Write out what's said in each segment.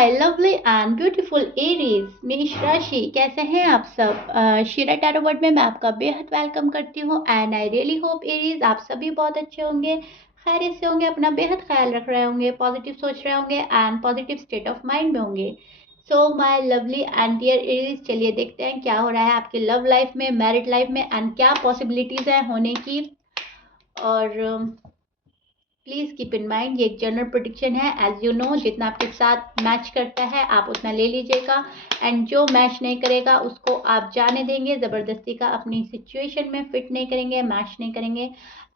My lovely and beautiful Aries मेष राशि, कैसे हैं आप सब। शिरा टैरो वर्ड में मैं आपका बेहद वेलकम करती हूँ and I really hope Aries आप सभी बहुत अच्छे होंगे, खैरियत से होंगे, अपना बेहद ख्याल रख रहे होंगे, पॉजिटिव सोच रहे होंगे and positive state of mind में होंगे। So my lovely and dear Aries, चलिए देखते हैं क्या हो रहा है आपकी लव लाइफ में, मैरिड लाइफ में एंड क्या पॉसिबिलिटीज है होने की। और प्लीज़ कीप इन माइंड ये एक जनरल प्रोडिक्शन है, एज यू नो जितना आपके साथ मैच करता है आप उतना ले लीजिएगा एंड जो मैच नहीं करेगा उसको आप जाने देंगे, ज़बरदस्ती का अपनी सिचुएशन में फिट नहीं करेंगे, मैच नहीं करेंगे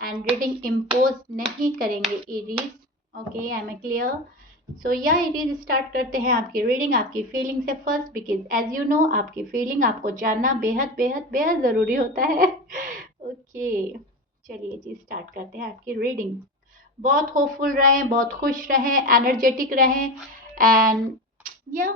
एंड रीडिंग इम्पोज नहीं करेंगे Aries. Okay, I am clear. So या एरीज, स्टार्ट करते हैं आपकी रीडिंग आपकी फीलिंग से first, because as you know आपकी फीलिंग आपको जानना बेहद बेहद बेहद ज़रूरी होता है। ओके चलिए जी, स्टार्ट करते हैं आपकी रीडिंग। बहुत होपफुल रहें, बहुत खुश रहें, एनर्जेटिक रहें एंड या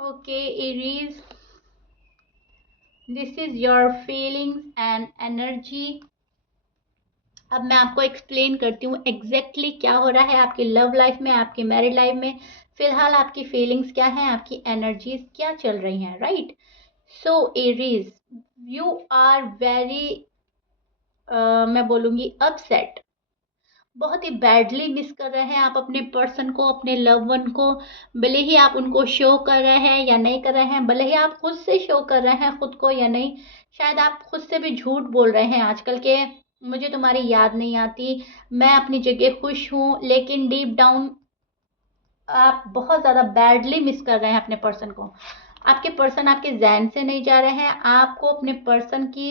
okay Aries, this is your feelings and energy. अब मैं आपको एक्सप्लेन करती हूँ एग्जैक्टली क्या हो रहा है आपकी लव लाइफ में, आपकी मैरिड लाइफ में। फिलहाल आपकी फीलिंग्स क्या हैं, आपकी एनर्जीज क्या चल रही हैं, right. So Aries, you are very, मैं बोलूँगी अपसेट, बहुत ही बैडली मिस कर रहे हैं आप अपने पर्सन को, अपने लव वन को। भले ही आप उनको शो कर रहे हैं या नहीं कर रहे हैं, भले ही आप खुद से शो कर रहे हैं खुद को या नहीं, शायद आप खुद से भी झूठ बोल रहे हैं आजकल के, मुझे तुम्हारी याद नहीं आती, मैं अपनी जगह खुश हूँ, लेकिन डीप डाउन आप बहुत ज़्यादा बैडली मिस कर रहे हैं अपने पर्सन को। आपके पर्सन आपके जहन से नहीं जा रहे हैं, आपको अपने पर्सन की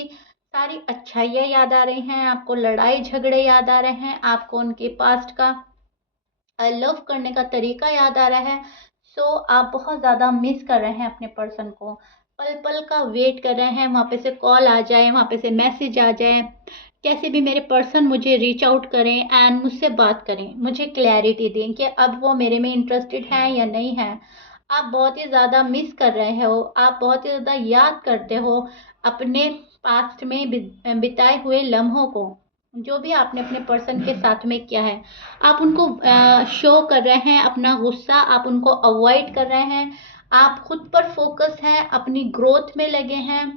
सारी अच्छाइयाँ याद आ रही हैं, आपको लड़ाई झगड़े याद आ रहे हैं, आपको उनके पास्ट का लव करने का तरीका याद आ रहा है। सो आप बहुत ज़्यादा मिस कर रहे हैं अपने पर्सन को, पल पल का वेट कर रहे हैं, वहाँ पे से कॉल आ जाए, वहाँ पे से मैसेज आ जाए, कैसे भी मेरे पर्सन मुझे रीच आउट करें एंड मुझसे बात करें, मुझे क्लैरिटी दें कि अब वो मेरे में इंटरेस्टेड हैं या नहीं है। आप बहुत ही ज़्यादा मिस कर रहे हो, आप बहुत ही ज़्यादा याद करते हो अपने पास्ट में बिताए हुए लम्हों को, जो भी आपने अपने पर्सन के साथ में किया है। आप उनको शो कर रहे हैं अपना गुस्सा, आप उनको अवॉइड कर रहे हैं, आप खुद पर फोकस हैं, अपनी ग्रोथ में लगे हैं,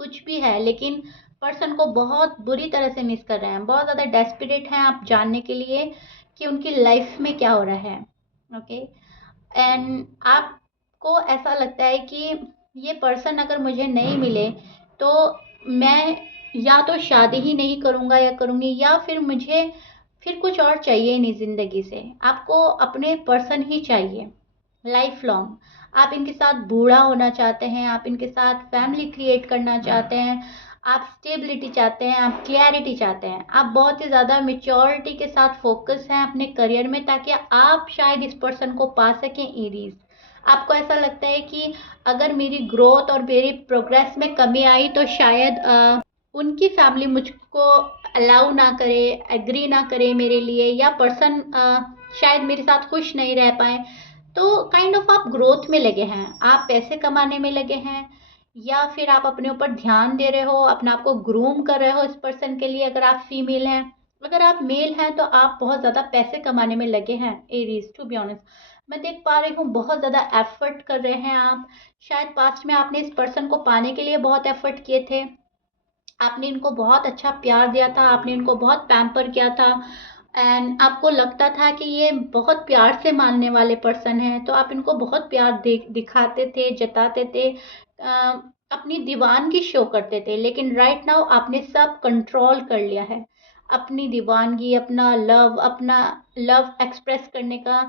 कुछ भी है, लेकिन पर्सन को बहुत बुरी तरह से मिस कर रहे हैं, बहुत ज़्यादा डेस्परेट हैं आप जानने के लिए कि उनकी लाइफ में क्या हो रहा है। ओके एंड आपको ऐसा लगता है कि ये पर्सन अगर मुझे नहीं मिले तो मैं या तो शादी ही नहीं करूँगा या करूँगी, या फिर मुझे फिर कुछ और चाहिए ही नहीं ज़िंदगी से। आपको अपने पर्सन ही चाहिए लाइफ लॉन्ग। आप इनके साथ बूढ़ा होना चाहते हैं, आप इनके साथ फैमिली क्रिएट करना चाहते हैं, आप स्टेबिलिटी चाहते हैं, आप क्लैरिटी चाहते हैं, आप बहुत ही ज़्यादा मेच्योरिटी के साथ फोकस हैं अपने करियर में, ताकि आप शायद इस पर्सन को पा सकें एरीज। आपको ऐसा लगता है कि अगर मेरी ग्रोथ और मेरी प्रोग्रेस में कमी आई तो शायद उनकी फैमिली मुझको अलाउ ना करे, एग्री ना करे मेरे लिए, या पर्सन शायद मेरे साथ खुश नहीं रह पाए। तो काइंड ऑफ आप ग्रोथ में लगे हैं, आप पैसे कमाने में लगे हैं, या फिर आप अपने ऊपर ध्यान दे रहे हो, अपने आप को ग्रूम कर रहे हो इस पर्सन के लिए, अगर आप फीमेल हैं। अगर आप मेल हैं तो आप बहुत ज़्यादा पैसे कमाने में लगे हैं एरीज, टू बी ऑनेस्ट। मैं देख पा रही हूँ बहुत ज़्यादा एफर्ट कर रहे हैं आप, शायद पास्ट में आपने इस पर्सन को पाने के लिए बहुत एफर्ट किए थे, आपने इनको बहुत अच्छा प्यार दिया था, आपने इनको बहुत पैम्पर किया था एंड आपको लगता था कि ये बहुत प्यार से मानने वाले पर्सन हैं, तो आप इनको बहुत प्यार दिखाते थे, जताते थे, अपनी दीवानगी शो करते थे। लेकिन राइट नाउ आपने सब कंट्रोल कर लिया है, अपनी दीवानगी, अपना लव एक्सप्रेस करने का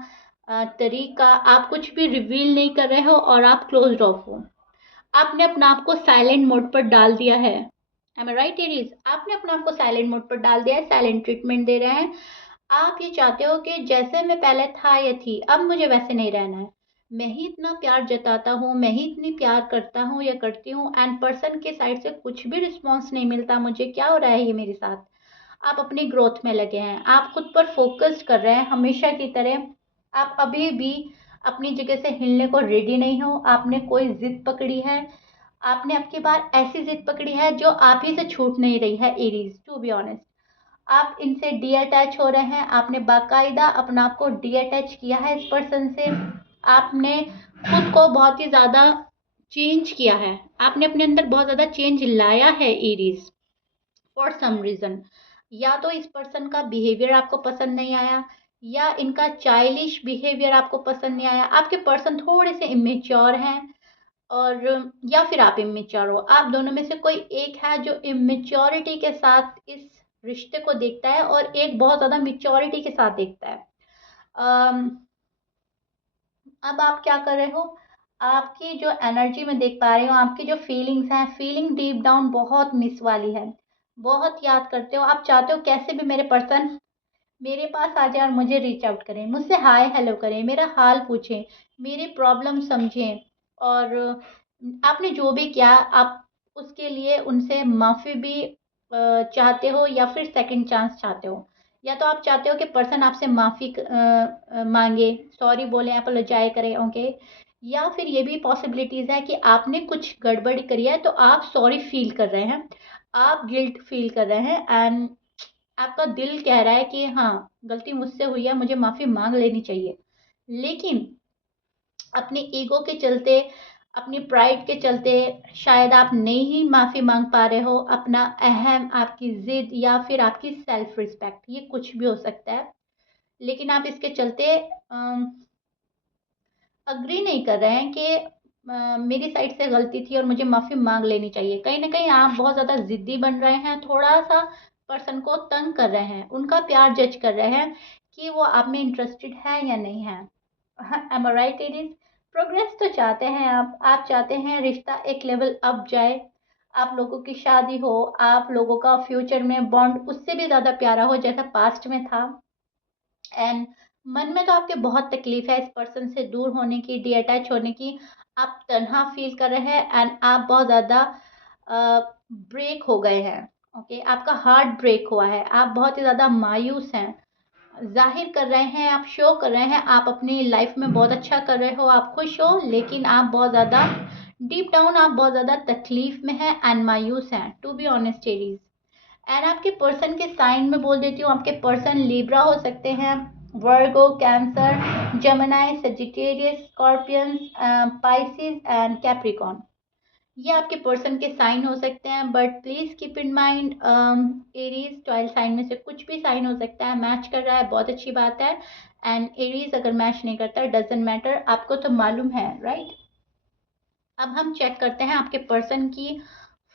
तरीका, आप कुछ भी रिवील नहीं कर रहे हो और आप क्लोज्ड ऑफ हो। आपने अपना आप को साइलेंट मोड पर डाल दिया है। एम आई राइट एरीज, आपने अपने आप को साइलेंट मोड पर डाल दिया है, साइलेंट ट्रीटमेंट दे रहे हैं। आप ये चाहते हो कि जैसे मैं पहले था या थी, अब मुझे वैसे नहीं रहना है, मैं ही इतना प्यार जताता हूँ, मैं ही इतनी प्यार करता हूँ या करती हूँ एंड पर्सन के साइड से कुछ भी रिस्पॉन्स नहीं मिलता, मुझे क्या हो रहा है ये मेरे साथ। आप अपनी ग्रोथ में लगे हैं, आप खुद पर फोकस्ड कर रहे हैं हमेशा की तरह, आप अभी भी अपनी जगह से हिलने को रेडी नहीं हो, आपने कोई जिद पकड़ी है, आपने अब की बार ऐसी जिद पकड़ी है जो आप ही से छूट नहीं रही है एरीज, टू बी ऑनेस्ट। आप इनसे डी अटैच हो रहे हैं, आपने बाकायदा अपना आप को डी अटैच किया है इस पर्सन से। आपने खुद को बहुत ही ज़्यादा चेंज किया है, आपने अपने अंदर बहुत ज़्यादा चेंज लाया है एरीज, फॉर सम रीज़न। या तो इस पर्सन का बिहेवियर आपको पसंद नहीं आया, या इनका चाइल्डिश बिहेवियर आपको पसंद नहीं आया, आपके पर्सन थोड़े से इमेच्योर हैं, और या फिर आप इमेच्योर हो। आप दोनों में से कोई एक है जो इमेच्योरिटी के साथ इस रिश्ते को देखता है, और एक बहुत ज़्यादा मेच्योरिटी के साथ देखता है। अम, अब आप क्या कर रहे हो, आपकी जो एनर्जी में देख पा रही हूँ, आपकी जो फीलिंग्स हैं, फीलिंग डीप डाउन बहुत मिस वाली है, बहुत याद करते हो। आप चाहते हो कैसे भी मेरे पर्सन मेरे पास आ जाए और मुझे रीच आउट करें, मुझसे हाय हेलो करें, मेरा हाल पूछें, मेरी प्रॉब्लम समझें, और आपने जो भी किया आप उसके लिए उनसे माफ़ी भी चाहते हो, या फिर सेकंड चांस चाहते हो। या तो आप चाहते हो कि पर्सन आपसे माफ़ी मांगे, सॉरी बोले, अपोलोजाइज करें, ओके। या फिर ये भी पॉसिबिलिटीज़ है कि आपने कुछ गड़बड़ी करी है तो आप सॉरी फील कर रहे हैं, आप गिल्ट फील कर रहे हैं, एंड आपका दिल कह रहा है कि हाँ, गलती मुझसे हुई है, मुझे माफ़ी मांग लेनी चाहिए। लेकिन अपने ईगो के चलते, अपनी प्राइड के चलते शायद आप नहीं माफ़ी मांग पा रहे हो। अपना अहम, आपकी ज़िद, या फिर आपकी सेल्फ रिस्पेक्ट, ये कुछ भी हो सकता है। लेकिन आप इसके चलते अग्री नहीं कर रहे हैं कि मेरी साइड से गलती थी और मुझे माफ़ी मांग लेनी चाहिए। कहीं ना कहीं आप बहुत ज़्यादा ज़िद्दी बन रहे हैं, थोड़ा सा पर्सन को तंग कर रहे हैं, उनका प्यार जज कर रहे हैं कि वो आप में इंटरेस्टेड है या नहीं है। Am I right it is. Progress तो चाहते हैं आप चाहते हैं रिश्ता एक लेवल अप जाए, आप लोगों की शादी हो, आप लोगों का फ्यूचर में बॉन्ड उससे भी ज़्यादा प्यारा हो जैसा पास्ट में था। एंड मन में तो आपके बहुत तकलीफ है इस पर्सन से दूर होने की, डी अटैच होने की। आप तन्हा फील कर रहे हैं, एंड आप बहुत ज़्यादा ब्रेक हो गए हैं। ओके, आपका हार्ट ब्रेक हुआ है, आप बहुत ही ज़्यादा मायूस हैं, जाहिर कर रहे हैं, आप शो कर रहे हैं, आप अपनी लाइफ में बहुत अच्छा कर रहे हो, आप खुश हो, लेकिन आप बहुत ज़्यादा डीप डाउन आप बहुत ज़्यादा तकलीफ में हैं एंड मायूस हैं, to be honest Aries. And आपके पर्सन के साइन में बोल देती हूँ, आपके पर्सन लिब्रा हो सकते हैं, Virgo, Cancer, Gemini, Sagittarius, Scorpions, Pisces and Capricorn. ये आपके पर्सन के साइन हो सकते हैं, but please keep in mind Aries 12 sign में से कुछ भी साइन हो सकता है। मैच कर रहा है बहुत अच्छी बात है, एंड एरीज अगर मैच नहीं करता डजेंट मैटर, आपको तो मालूम है, राइट। अब हम चेक करते हैं आपके पर्सन की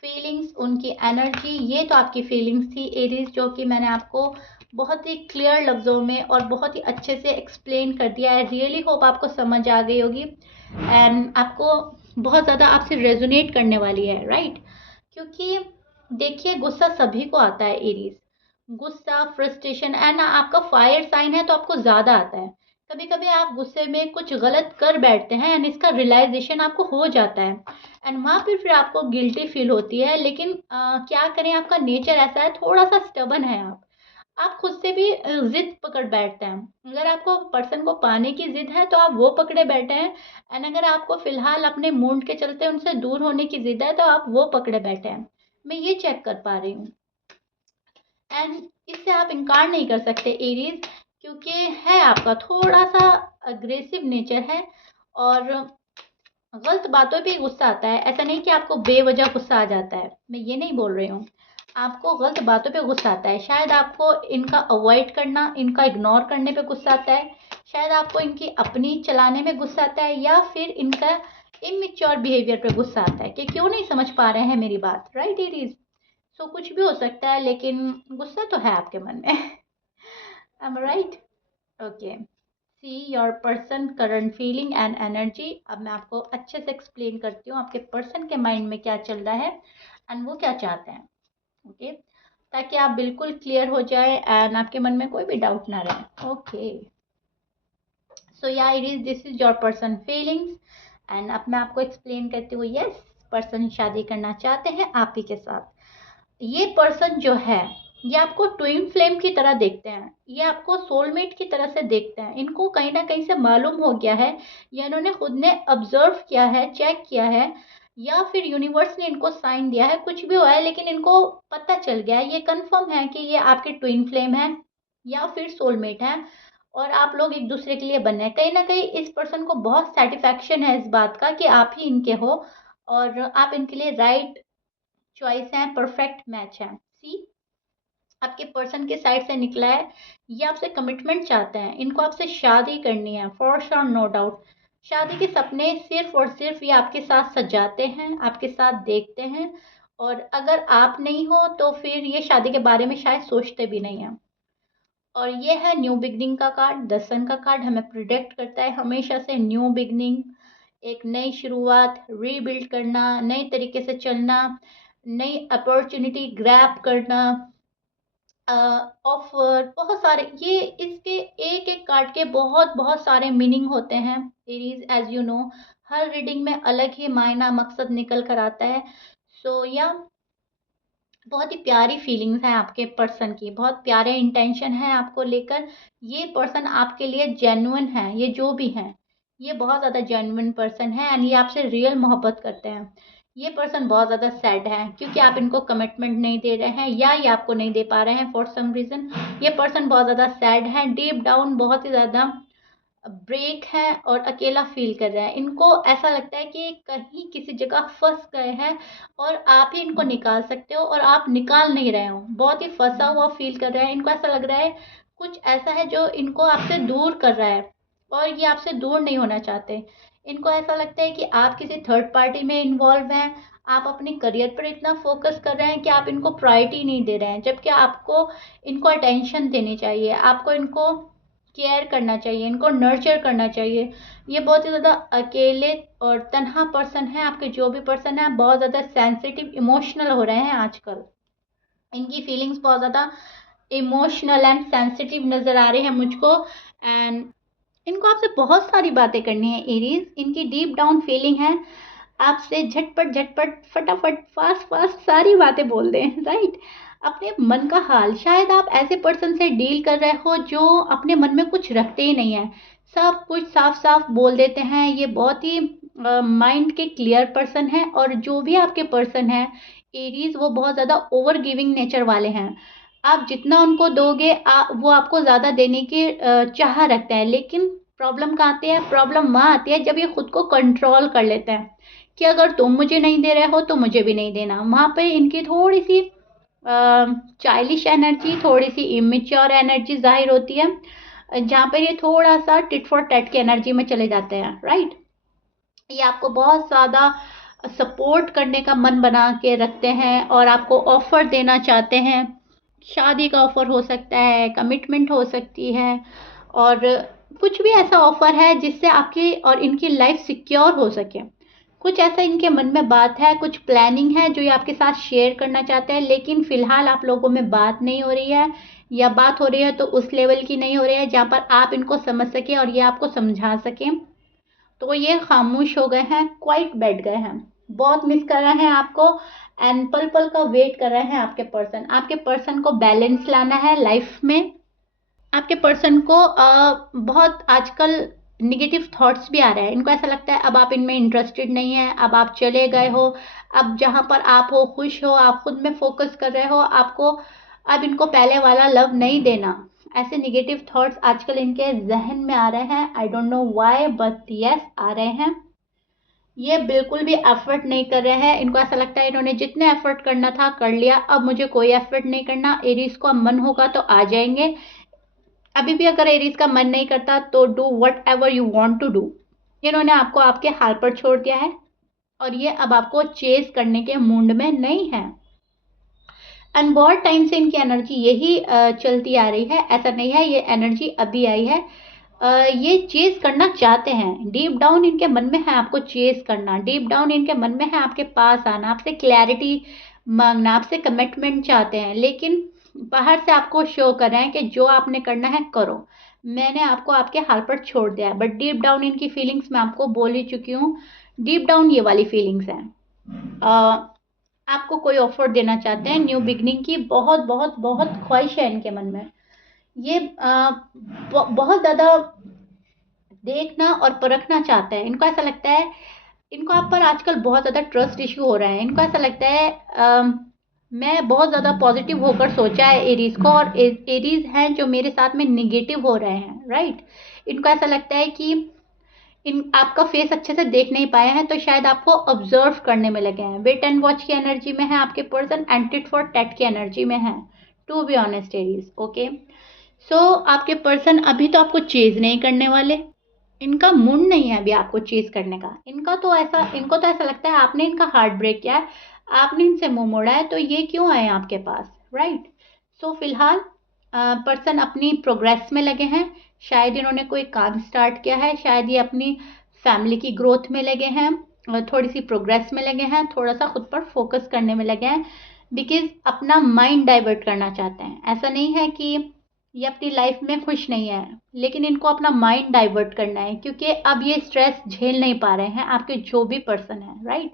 फीलिंग्स, उनकी एनर्जी। ये तो आपकी फीलिंग्स थी एरीज, जो कि मैंने आपको बहुत ही क्लियर लफ्ज़ों में और बहुत ही अच्छे से एक्सप्लेन कर दिया है। रियली होप आपको समझ आ गई होगी, एंड आपको बहुत ज़्यादा आपसे रेजोनेट करने वाली है, राइट। क्योंकि देखिए, गुस्सा सभी को आता है एरीज, गुस्सा, फ्रस्ट्रेशन, एंड आपका फायर साइन है तो आपको ज़्यादा आता है। कभी कभी आप गुस्से में कुछ गलत कर बैठते हैं, एंड इसका रियलाइजेशन आपको हो जाता है, एंड वहाँ पर फिर आपको गिल्टी फील होती है। लेकिन क्या करें, आपका नेचर ऐसा है, थोड़ा सा स्टबन है आप खुद से भी जिद पकड़ बैठते हैं। अगर आपको पर्सन को पाने की जिद है तो आप वो पकड़े बैठे हैं, एंड अगर आपको फिलहाल अपने मूड के चलते उनसे दूर होने की जिद है तो आप वो पकड़े बैठे हैं। मैं ये चेक कर पा रही हूँ, एंड इससे आप इनकार नहीं कर सकते एरीज, क्योंकि है आपका थोड़ा सा अग्रेसिव नेचर है, और गलत बातों पे गुस्सा आता है। ऐसा नहीं कि आपको बेवजह गुस्सा आ जाता है, मैं ये नहीं बोल रही हूँ, आपको गलत बातों पे गुस्सा आता है। शायद आपको इनका अवॉइड करना, इनका इग्नोर करने पे गुस्सा आता है, शायद आपको इनकी अपनी चलाने में गुस्सा आता है, या फिर इनका इमेच्योर बिहेवियर पे गुस्सा आता है कि क्यों नहीं समझ पा रहे हैं मेरी बात, राइट इट इज। सो कुछ भी हो सकता है, लेकिन गुस्सा तो है आपके मन में। Am right? Okay, see your person current feeling and energy. अब मैं आपको अच्छे से एक्सप्लेन करती हूँ आपके पर्सन के माइंड में क्या चल रहा है एंड वो क्या चाहते हैं, ओके, ताकि आप बिल्कुल क्लियर हो जाए एंड आपके मन में कोई भी डाउट ना रहे। Okay, so yeah it is, this is your person feelings, and अब मैं आपको एक्सप्लेन करती हूँ। यस, पर्सन शादी करना चाहते हैं आप ही के साथ। ये पर्सन जो है, ये आपको ट्विन फ्लेम की तरह देखते हैं, ये आपको सोलमेट की तरह से देखते हैं। इनको कहीं ना कहीं से मालूम हो गया है, या इन्होंने खुद ने ऑब्जर्व किया है, चेक किया है, या फिर यूनिवर्स ने इनको साइन दिया है, कुछ भी हुआ है लेकिन इनको पता चल गया है, ये कंफर्म है कि ये आपके ट्विन फ्लेम है या फिर सोलमेट है और आप लोग एक दूसरे के लिए बने हैं। कहीं ना कहीं इस पर्सन को बहुत सेटिस्फैक्शन है इस बात का कि आप ही इनके हो और आप इनके लिए राइट चॉइस हैं, परफेक्ट मैच है। सी, आपके पर्सन के साइड से निकला है, ये आपसे कमिटमेंट चाहते हैं, इनको आपसे शादी करनी है फॉर श्योर, नो डाउट। शादी के सपने सिर्फ और सिर्फ ये आपके साथ सजाते हैं, आपके साथ देखते हैं, और अगर आप नहीं हो तो फिर ये शादी के बारे में शायद सोचते भी नहीं हैं। और ये है न्यू बिगनिंग का कार्ड, द सन का कार्ड हमें प्रिडिक्ट करता है हमेशा से न्यू बिगनिंग, एक नई शुरुआत, रीबिल्ड करना, नए तरीके से चलना, नई अपॉर्चुनिटी ग्रैब करना, ऑफर, बहुत सारे, ये इसके एक एक कार्ड के बहुत बहुत सारे मीनिंग होते हैं एरीज, एज यू नो। हर रीडिंग में अलग ही मायना मकसद निकल कर आता है। सो या बहुत ही प्यारी फीलिंग्स हैं आपके पर्सन की, बहुत प्यारे इंटेंशन है आपको लेकर। ये पर्सन आपके लिए जेन्युइन है, ये जो भी है ये बहुत ज़्यादा जेन्युइन पर्सन है एंड ये आपसे रियल मोहब्बत करते हैं। ये पर्सन बहुत ज़्यादा सैड है क्योंकि आप इनको कमिटमेंट नहीं दे रहे हैं या ये आपको नहीं दे पा रहे हैं फॉर सम रीज़न। ये पर्सन बहुत ज़्यादा सैड है, डीप डाउन बहुत ही ज़्यादा ब्रेक है और अकेला फील कर रहा है। इनको ऐसा लगता है कि कहीं किसी जगह फंस गए हैं और आप ही इनको निकाल सकते हो और आप निकाल नहीं रहे हो, बहुत ही फंसा हुआ फील कर रहा है। इनको ऐसा लग रहा है कुछ ऐसा है जो इनको आपसे दूर कर रहा है और ये आपसे दूर नहीं होना चाहते। इनको ऐसा लगता है कि आप किसी थर्ड पार्टी में इन्वॉल्व हैं, आप अपने करियर पर इतना फोकस कर रहे हैं कि आप इनको प्रायोरिटी नहीं दे रहे हैं, जबकि आपको इनको अटेंशन देनी चाहिए, आपको इनको केयर करना चाहिए, इनको नर्चर करना चाहिए। ये बहुत ही ज़्यादा अकेले और तन्हा पर्सन है, आपके जो भी पर्सन है बहुत ज़्यादा सेंसिटिव इमोशनल हो रहे हैं आजकल। इनकी फीलिंग्स बहुत ज़्यादा इमोशनल एंड सेंसिटिव नज़र आ रहे हैं मुझको। एंड इनको आपसे बहुत सारी बातें करनी है एरीज, इनकी डीप डाउन फीलिंग है आपसे झटपट झटपट फटाफट फास्ट फास्ट सारी बातें बोल दें, राइट। अपने मन का हाल, शायद आप ऐसे पर्सन से डील कर रहे हो जो अपने मन में कुछ रखते ही नहीं है, सब कुछ साफ साफ बोल देते हैं। ये बहुत ही माइंड के क्लियर पर्सन है और जो भी आपके पर्सन है एरीज वो बहुत ज़्यादा ओवर गिविंग नेचर वाले हैं। आप जितना उनको दोगे वो आपको ज़्यादा देने की चाह रखते हैं, लेकिन प्रॉब्लम कहाँ आती है, प्रॉब्लम वहाँ आती है जब ये खुद को कंट्रोल कर लेते हैं कि अगर तुम मुझे नहीं दे रहे हो तो मुझे भी नहीं देना। वहाँ पे इनकी थोड़ी सी चाइल्डिश एनर्जी, थोड़ी सी इमेच्योर एनर्जी जाहिर होती है, जहाँ पे ये थोड़ा सा टिट फॉर टैट की एनर्जी में चले जाते हैं, राइट। ये आपको बहुत ज़्यादा सपोर्ट करने का मन बना के रखते हैं और आपको ऑफर देना चाहते हैं। शादी का ऑफर हो सकता है, कमिटमेंट हो सकती है, और कुछ भी ऐसा ऑफर है जिससे आपकी और इनकी लाइफ सिक्योर हो सके। कुछ ऐसा इनके मन में बात है, कुछ प्लानिंग है जो ये आपके साथ शेयर करना चाहते हैं, लेकिन फिलहाल आप लोगों में बात नहीं हो रही है, या बात हो रही है तो उस लेवल की नहीं हो रही है जहाँ पर आप इनको समझ सकें और ये आपको समझा सकें। तो ये खामोश हो गए हैं, क्वाइट बैठ गए हैं, बहुत मिस कर रहे हैं आपको एंड पल पल का वेट कर रहे हैं आपके पर्सन। आपके पर्सन को बैलेंस लाना है लाइफ में। आपके पर्सन को बहुत आजकल निगेटिव थॉट्स भी आ रहे हैं, इनको ऐसा लगता है अब आप इनमें इंटरेस्टेड नहीं है, अब आप चले गए हो, अब जहाँ पर आप हो खुश हो, आप खुद में फोकस कर रहे हो, आपको अब इनको पहले वाला लव नहीं देना। ऐसे निगेटिव थॉट्स आजकल इनके जहन में आ रहे हैं, I don't know why but yes आ रहे हैं। ये बिल्कुल भी एफर्ट नहीं कर रहे हैं, इनको ऐसा लगता है इन्होंने जितने एफर्ट करना था कर लिया, अब मुझे कोई एफर्ट नहीं करना। एरीज को मन होगा तो आ जाएंगे, अभी भी अगर एरीज का मन नहीं करता तो do whatever you want to do. इन्होंने आपको आपके हाल पर छोड़ दिया है और ये अब आपको चेस करने के मूड में नहीं है। एंड बहुत टाइम से इनकी एनर्जी यही चलती आ रही है, ऐसा नहीं है ये एनर्जी अभी आई है। ये चेस करना चाहते हैं, डीप डाउन इनके मन में है आपको चेस करना, डीप डाउन इनके मन में है आपके पास आना, आपसे क्लैरिटी मांगना, आपसे कमिटमेंट चाहते हैं, लेकिन बाहर से आपको शो कर रहे हैं कि जो आपने करना है करो, मैंने आपको आपके हाल पर छोड़ दिया है। बट डीप डाउन इनकी फीलिंग्स मैं आपको बोल ही चुकी हूँ, डीप डाउन ये वाली फीलिंग्स हैं। आपको कोई ऑफर देना चाहते हैं न्यू बिगनिंग की, बहुत बहुत बहुत ख्वाहिश है इनके मन में। ये बहुत ज़्यादा देखना और परखना चाहते हैं, इनको ऐसा लगता है इनको आप पर आजकल बहुत ज़्यादा ट्रस्ट इश्यू हो रहा है। इनको ऐसा लगता है मैं बहुत ज़्यादा पॉजिटिव होकर सोचा है एरीज को, और एरीज हैं जो मेरे साथ में निगेटिव हो रहे हैं, राइट। इनको ऐसा लगता है कि इन आपका फेस अच्छे से देख नहीं पाए हैं, तो शायद आपको ऑब्जर्व करने में लगे हैं। वेट एंड वॉच की एनर्जी में है आपके person, and tit for tat की एनर्जी में है, to be honest Aries. Okay, so आपके पर्सन अभी तो आपको चेज नहीं करने वाले। इनका मूड नहीं है अभी आपको चेज करने का। इनको तो ऐसा लगता है आपने इनका हार्ट ब्रेक किया है, आपने इनसे मुंह मोड़ा है, तो ये क्यों आए आपके पास, राइट। सो फिलहाल पर्सन अपनी प्रोग्रेस में लगे हैं। शायद इन्होंने कोई काम स्टार्ट किया है, शायद ये अपनी फैमिली की ग्रोथ में लगे हैं, थोड़ी सी प्रोग्रेस में लगे हैं, थोड़ा सा खुद पर फोकस करने में लगे हैं, बिकॉज अपना माइंड डाइवर्ट करना चाहते हैं। ऐसा नहीं है कि ये अपनी लाइफ में खुश नहीं है, लेकिन इनको अपना माइंड डाइवर्ट करना है, क्योंकि अब ये स्ट्रेस झेल नहीं पा रहे हैं आपके जो भी पर्सन है, राइट।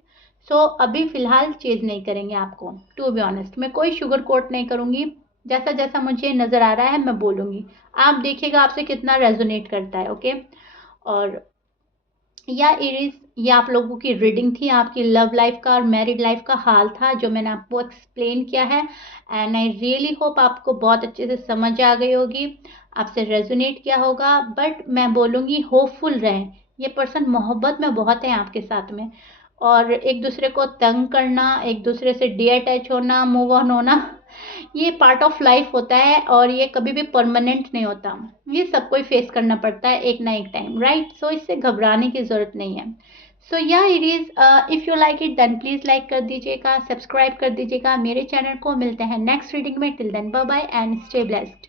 सो अभी फिलहाल चेज नहीं करेंगे आपको, टू बी ऑनेस्ट। मैं कोई शुगर कोट नहीं करूंगी, जैसा जैसा मुझे नजर आ रहा है मैं बोलूंगी, आप देखिएगा आपसे कितना रेजोनेट करता है। ओके, और या इरिस, ये आप लोगों की रीडिंग थी, आपकी लव लाइफ का और मैरिड लाइफ का हाल था जो मैंने आपको एक्सप्लेन किया है। एंड आई रियली होप आपको बहुत अच्छे से समझ आ गई होगी, आपसे रेजोनेट किया होगा। बट मैं बोलूँगी होपफुल रहें, ये पर्सन मोहब्बत में बहुत है आपके साथ में, और एक दूसरे को तंग करना, एक दूसरे से डी अटैच होना, मूव ऑन होना, ये पार्ट ऑफ लाइफ होता है, और ये कभी भी परमानेंट नहीं होता। ये सबको ही फेस करना पड़ता है एक ना एक टाइम, राइट। सो इससे घबराने की ज़रूरत नहीं है। So yeah it is, if you like it then please like कर दीजिएगा, सब्सक्राइब कर दीजिएगा मेरे चैनल को। मिलते हैं नेक्स्ट रीडिंग में, till then bye bye and stay blessed.